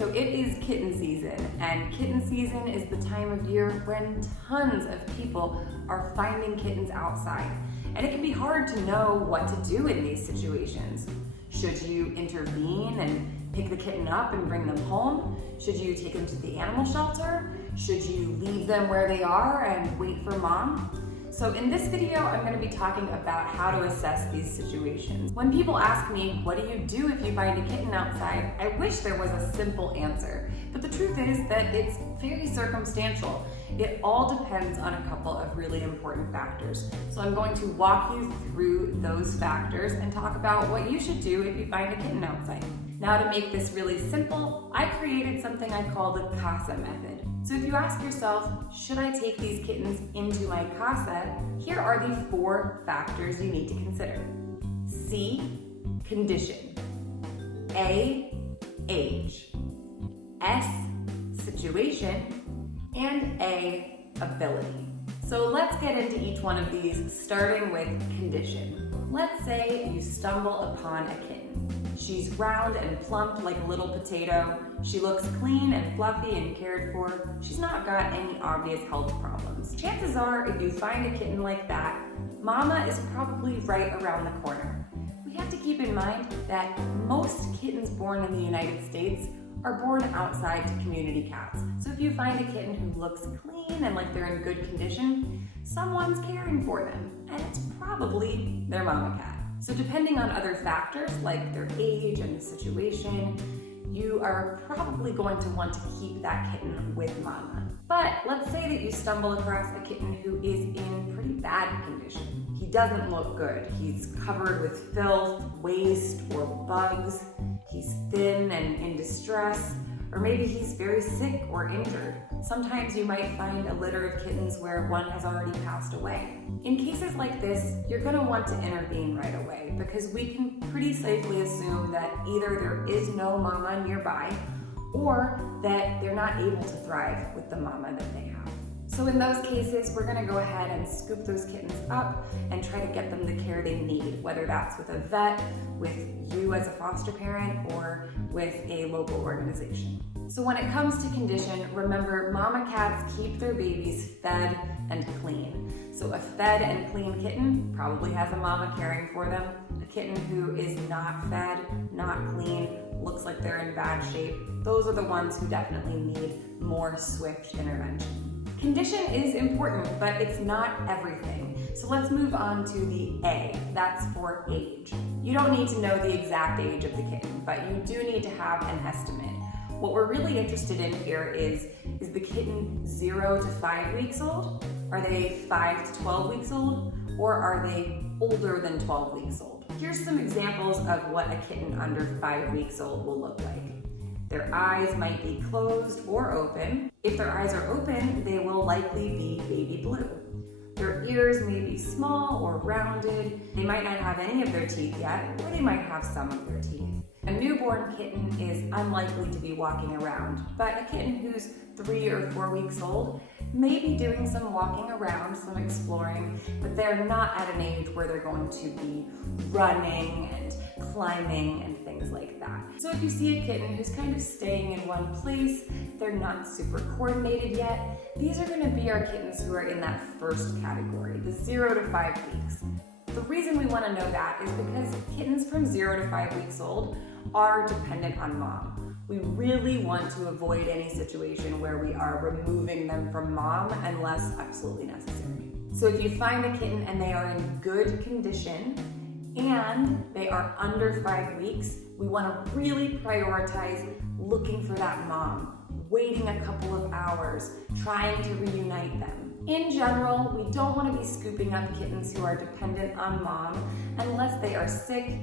So it is kitten season, and kitten season is the time of year when tons of people are finding kittens outside. And it can be hard to know what to do in these situations. Should you intervene and pick the kitten up and bring them home? Should you take them to the animal shelter? Should you leave them where they are and wait for mom? So in this video, I'm going to be talking about how to assess these situations. When people ask me, what do you do if you find a kitten outside? I wish there was a simple answer, but the truth is that it's very circumstantial. It all depends on a couple of really important factors. So I'm going to walk you through those factors and talk about what you should do if you find a kitten outside. Now, to make this really simple, I created something I call the CASA method. So if you ask yourself, should I take these kittens into my CASA? Here are the 4 factors you need to consider. C, condition. A, age. S, situation. And A, ability. So let's get into each one of these, starting with condition. Let's say you stumble upon a kitten. She's round and plump like a little potato. She looks clean and fluffy and cared for. She's not got any obvious health problems. Chances are, if you find a kitten like that, mama is probably right around the corner. We have to keep in mind that most kittens born in the United States are born outside to community cats. So if you find a kitten who looks clean and like they're in good condition, someone's caring for them, and it's probably their mama cat. So depending on other factors like their age and the situation, you are probably going to want to keep that kitten with mama. But let's say that you stumble across a kitten who is in pretty bad condition. He doesn't look good. He's covered with filth, waste, or bugs. He's thin and in distress, or maybe he's very sick or injured. Sometimes you might find a litter of kittens where one has already passed away. In cases like this, you're going to want to intervene right away because we can pretty safely assume that either there is no mama nearby or that they're not able to thrive with the mama that they have. So in those cases, we're going to go ahead and scoop those kittens up and try to get them the care they need, whether that's with a vet, with you as a foster parent, or with a local organization. So when it comes to condition, remember, mama cats keep their babies fed and clean. So a fed and clean kitten probably has a mama caring for them. A kitten who is not fed, not clean, looks like they're in bad shape, those are the ones who definitely need more swift intervention. Condition is important, but it's not everything. So let's move on to the A, that's for age. You don't need to know the exact age of the kitten, but you do need to have an estimate. What we're really interested in here is the kitten 0 to 5 weeks old? Are they 5 to 12 weeks old? Or are they older than 12 weeks old? Here's some examples of what a kitten under 5 weeks old will look like. Their eyes might be closed or open. If their eyes are open, they will likely be baby blue. Their ears may be small or rounded. They might not have any of their teeth yet, or they might have some of their teeth. A newborn kitten is unlikely to be walking around, but a kitten who's 3 or 4 weeks old may be doing some walking around, some exploring, but they're not at an age where they're going to be running and climbing and things like that. So if you see a kitten who's kind of staying in one place, they're not super coordinated yet, these are going to be our kittens who are in that first category, the 0 to 5 weeks. The reason we want to know that is because kittens from 0 to 5 weeks old are dependent on mom. We really want to avoid any situation where we are removing them from mom unless absolutely necessary. So if you find a kitten and they are in good condition and they are under 5 weeks, we want to really prioritize looking for that mom, waiting a couple of hours, trying to reunite them. In general, we don't want to be scooping up kittens who are dependent on mom unless they are sick,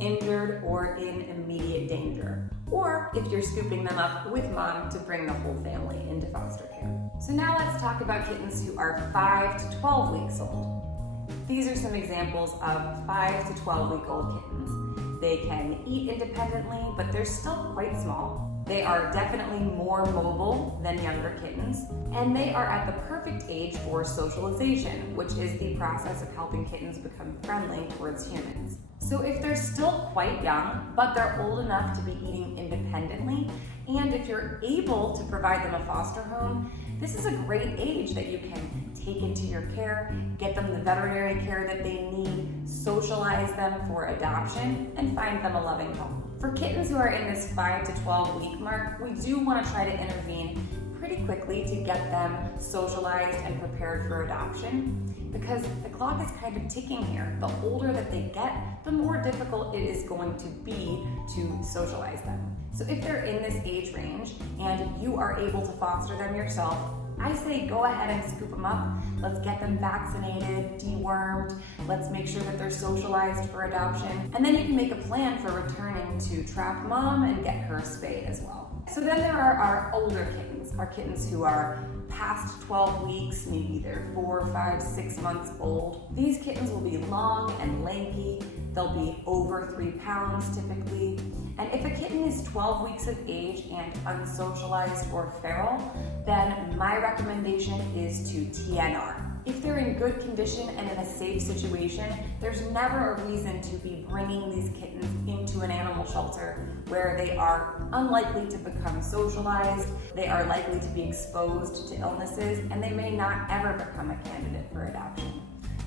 injured, or in immediate danger. Or if you're scooping them up with mom to bring the whole family into foster care. So now let's talk about kittens who are 5 to 12 weeks old. These are some examples of 5 to 12-week-old kittens. They can eat independently, but they're still quite small. They are definitely more mobile than younger kittens, and they are at the perfect age for socialization, which is the process of helping kittens become friendly towards humans. So if they're still quite young, but they're old enough to be eating independently, and if if you're able to provide them a foster home, this is a great age that you can take into your care, get them the veterinary care that they need, socialize them for adoption, and find them a loving home. For kittens who are in this 5 to 12 week mark, we do want to try to intervene pretty quickly to get them socialized and prepared for adoption, because the clock is kind of ticking here. The older that they get, the more difficult it is going to be to socialize them. So if they're in this age range and you are able to foster them yourself, I say go ahead and scoop them up. Let's get them vaccinated, dewormed. Let's make sure that they're socialized for adoption. And then you can make a plan for returning to trap mom and get her spayed as well. So then there are our older kittens, our kittens who are past 12 weeks, maybe they're 4, 5, 6 months old. These kittens will be long and lanky. They'll be over 3 pounds typically. And if a kitten is 12 weeks of age and unsocialized or feral, then my recommendation is to TNR. If they're in good condition and in a safe situation, there's never a reason to be bringing these kittens into an animal shelter where they are unlikely to become socialized, they are likely to be exposed to illnesses, and they may not ever become a candidate for adoption.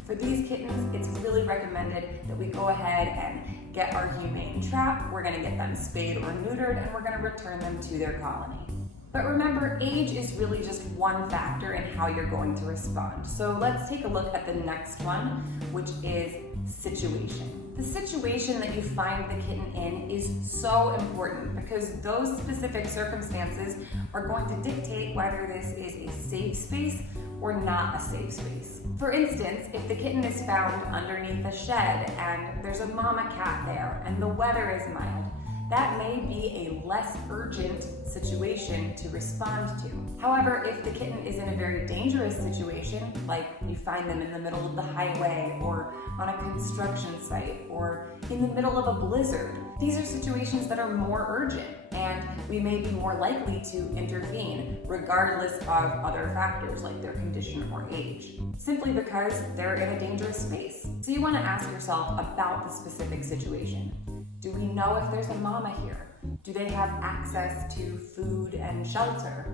For these kittens, it's really recommended that we go ahead and get our humane trap. We're gonna get them spayed or neutered, and we're gonna return them to their colony. But remember, age is really just one factor in how you're going to respond. So let's take a look at the next one, which is situation. The situation that you find the kitten in is so important because those specific circumstances are going to dictate whether this is a safe space or not a safe space. For instance, if the kitten is found underneath a shed and there's a mama cat there and the weather is mild, that may be a less urgent situation to respond to. However, if the kitten is in a very dangerous situation, like you find them in the middle of the highway or on a construction site or in the middle of a blizzard, these are situations that are more urgent and we may be more likely to intervene regardless of other factors like their condition or age, simply because they're in a dangerous space. So you want to ask yourself about the specific situation. Do we know if there's a mama here? Do they have access to food and shelter?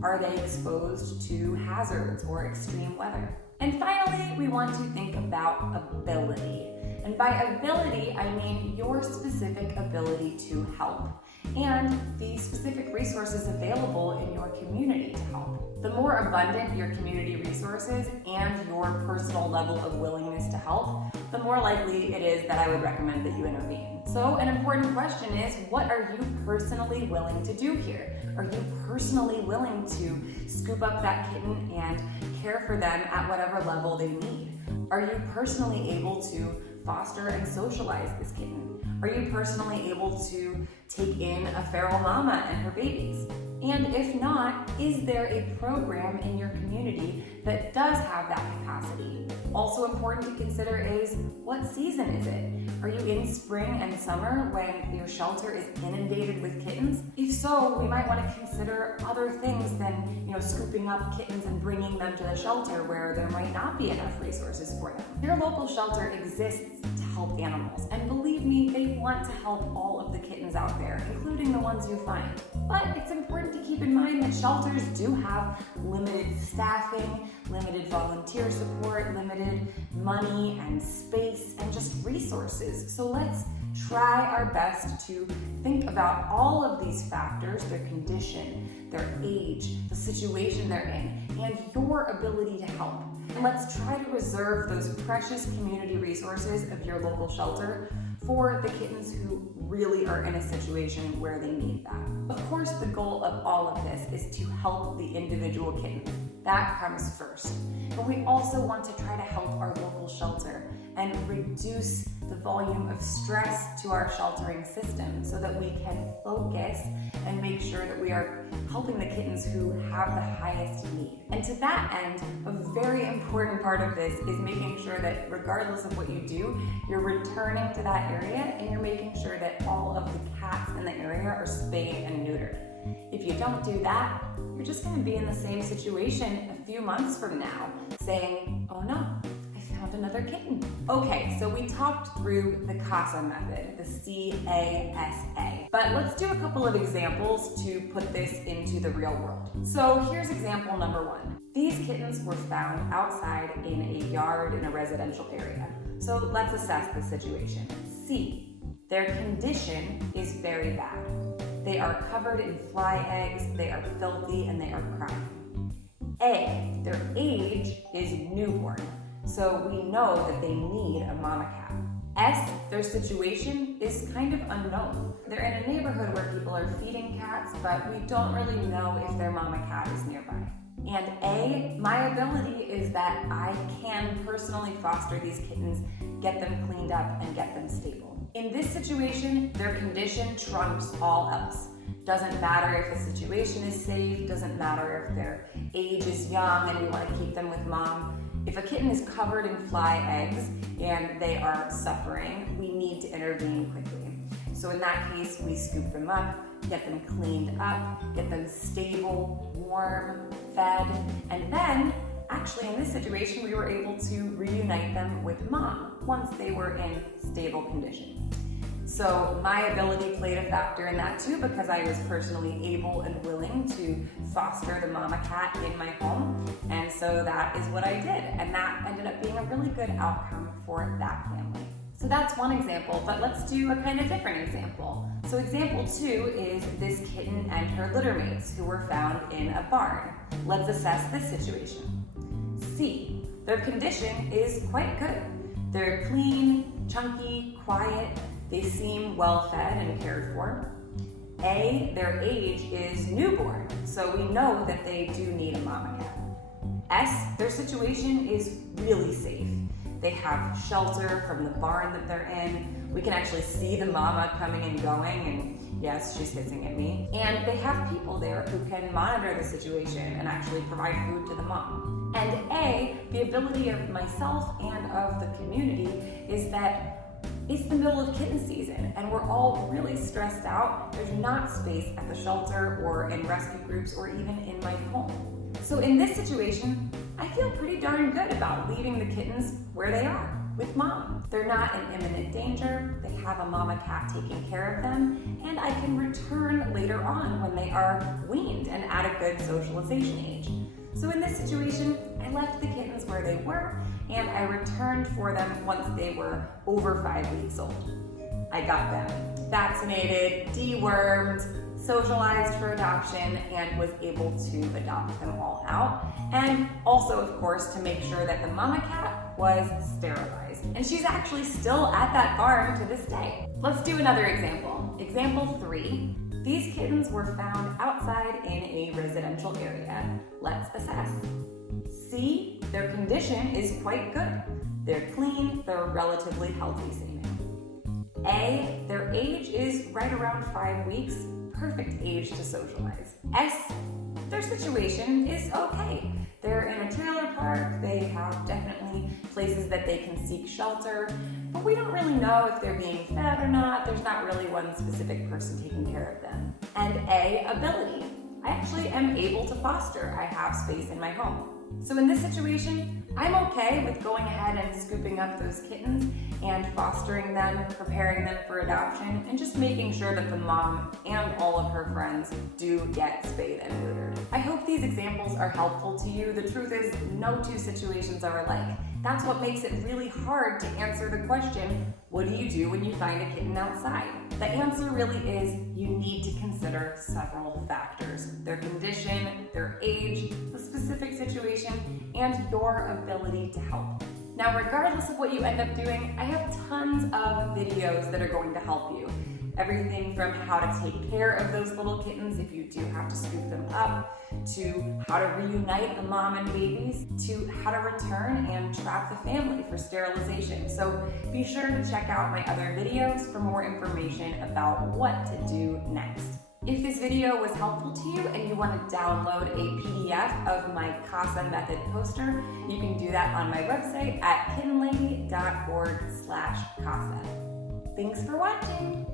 Are they exposed to hazards or extreme weather? And finally, we want to think about ability. And by ability, I mean your specific ability to help and the specific resources available in your community to help. The more abundant your community resources and your personal level of willingness to help, the more likely it is that I would recommend that you intervene. So an important question is, what are you personally willing to do here? Are you personally willing to scoop up that kitten and care for them at whatever level they need? Are you personally able to foster and socialize this kitten? Are you personally able to take in a feral mama and her babies? And if not, is there a program in your community that does have that capacity? Also important to consider is, what season is it? Are you in spring and summer when your shelter is inundated with kittens? If so, we might want to consider other things than, scooping up kittens and bringing them to the shelter where there might not be enough resources for them. Your local shelter exists to help animals, and believe me, they want to help all of the kittens out there, including the ones you find. But it's important to keep in mind that shelters do have limited staffing, limited volunteer support, limited money and space and just resources. So let's try our best to think about all of these factors, their condition, their age, the situation they're in, and your ability to help. And let's try to reserve those precious community resources of your local shelter for the kittens who really are in a situation where they need that. Of course, the goal of all of this is to help the individual kitten. That comes first. But we also want to try to help our local shelter and reduce the volume of stress to our sheltering system so that we can focus and make sure that we are helping the kittens who have the highest need. And to that end, a very important part of this is making sure that regardless of what you do, you're returning to that area and you're making sure that all of the cats in the area are spayed and neutered. If you don't do that, you're just going to be in the same situation a few months from now saying, oh no, I found have another kitten. Okay, so we talked through the CASA method, the C-A-S-A. But let's do a couple of examples to put this into the real world. So here's example number 1. These kittens were found outside in a yard in a residential area. So let's assess the situation. C, their condition is very bad. They are covered in fly eggs, they are filthy, and they are crying. A, their age is newborn, so we know that they need a mama cat. S, their situation is kind of unknown. They're in a neighborhood where people are feeding cats, but we don't really know if their mama cat is nearby. And A, my ability is that I can personally foster these kittens, get them cleaned up, and get them stable. In this situation, their condition trumps all else. Doesn't matter if the situation is safe, doesn't matter if their age is young and we want to keep them with mom. If a kitten is covered in fly eggs and they are suffering, we need to intervene quickly. So in that case, we scoop them up, get them cleaned up, get them stable, warm, fed, and then, actually in this situation, we were able to reunite them with mom once they were in stable condition. So my ability played a factor in that too, because I was personally able and willing to foster the mama cat in my home. And so that is what I did. And that ended up being a really good outcome for that family. So that's one example, but let's do a kind of different example. So example 2 is this kitten and her litter mates who were found in a barn. Let's assess this situation. C, their condition is quite good. They're clean, chunky, quiet. They seem well fed and cared for. A, their age is newborn, so we know that they do need a mama cat. S, their situation is really safe. They have shelter from the barn that they're in. We can actually see the mama coming and going, and yes, she's hissing at me. And they have people there who can monitor the situation and actually provide food to the mom. And A, the ability of myself and of the community is that it's the middle of kitten season and we're all really stressed out. There's not space at the shelter or in rescue groups or even in my home. So in this situation, I feel pretty darn good about leaving the kittens where they are, with mom. They're not in imminent danger, they have a mama cat taking care of them, and I can return later on when they are weaned and at a good socialization age. So in this situation, I left the kittens where they were, and I returned for them once they were over 5 weeks old. I got them vaccinated, dewormed, socialized for adoption, and was able to adopt them all out. And also, of course, to make sure that the mama cat was sterilized. And she's actually still at that barn to this day. Let's do another example. Example 3. These kittens were found outside in a residential area. Let's assess. C, their condition is quite good. They're clean, they're relatively healthy seeming. A, their age is right around 5 weeks, perfect age to socialize. S, their situation is okay. They're in a trailer park, they have definitely places that they can seek shelter, but we don't really know if they're being fed or not. There's not really one specific person taking care of them. And A, ability. I actually am able to foster. I have space in my home. So in this situation, I'm okay with going ahead and scooping up those kittens and fostering them, preparing them for adoption, and just making sure that the mom and all of her friends do get spayed and neutered. I hope these examples are helpful to you. The truth is, no two situations are alike. That's what makes it really hard to answer the question, what do you do when you find a kitten outside? The answer really is you need to consider several factors: their condition, their age, the specific situation, and your ability to help. Now, regardless of what you end up doing, I have tons of videos that are going to help you. Everything from how to take care of those little kittens if you do have to scoop them up, to how to reunite the mom and babies, to how to return and trap the family for sterilization. So be sure to check out my other videos for more information about what to do next. If this video was helpful to you and you want to download a PDF of my CASA method poster, you can do that on my website at kittenlady.org/CASA. Thanks for watching.